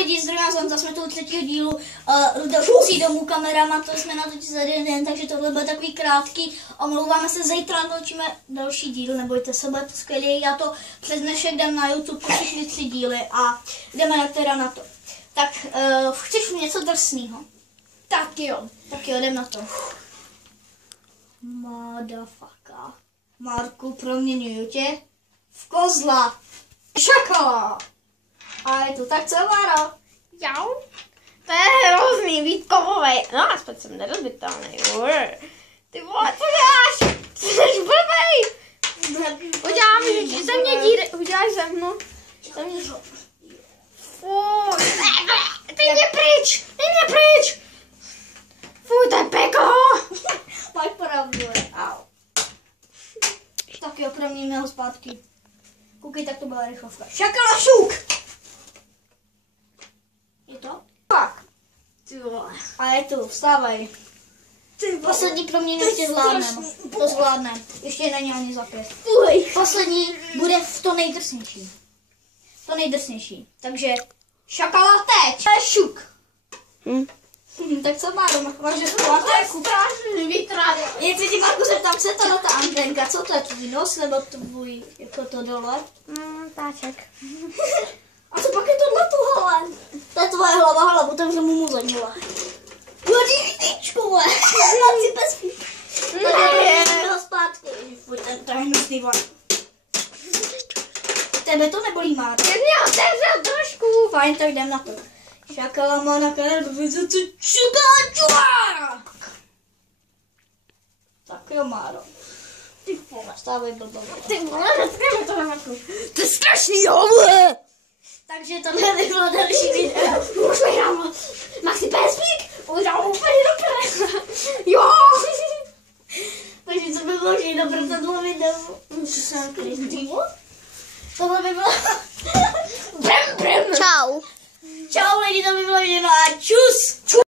lidi, zdravím vás, zase jsme tu třetího dílu další domů kamerama, to jsme natočili za jeden den, takže tohle bude takový krátký. Omlouváme se, zítra natočíme další díl, nebojte se, bude to skvělý. Já to přes dnešek dám na YouTube, všechny 3 díly a jdeme teda na to. Tak chceš něco drsného? Tak jo, jdem na to. Motherfucker. Marku, proměňuju tě v kozla. Šakala. A je to tak, co, Máro? jau. To je hrozný být kovovej. No, aspoň jsem nerozbitelný. Ty vole, co děláš? Jsi blbej. Udělám ze mě díry. Uděláš ze mnou. Fuj. Ty mě pryč. Fuj, to je peklo. Máš pravdu. Au. Tak jo, proměníme ho zpátky. Koukej, tak to byla rychlovka. Šakala šuk! Je to? Tak. Ty vole. A je tu, vstávej. Poslední proměnu ještě zvládneme. To zvládneme. Ještě není ani za 5. Poslední bude v to nejdrsnější. Takže šakala teď. To je šuk. Tak co má doma? Máš baterku. Strašný vytrávě. Jestli ti, Marku, zeptám, co je to ta antenka? Co to je tvůj nos, nebo tvůj, jako to dole? Táček. A co pak je tohle tu, hele? To je tvoje hlava, otevřu mu mozek, hele. Hodí vítičku, vole. Máci bez Ne. ho zpátky. To je hnusný, vole. Tebe to nebolí, Máro? Ty mě otevřel trošku. Fajn, tak jdem na to. Šakala má na kanalizaci čukáčua! Tak jo, Máro. Ty vole, stávej blbou. Ty vole, netkneme to na matku. To je strašný, ale! Takže tohle by bylo další video. Už nehrám. Maxi Pespík. Udělám úplně dobré. Jo. Takže co by bylo všechno pro tohle video? Jsem Kristývo. Tohle by bylo... Brem. Čau lidi, to by bylo všechno a čus!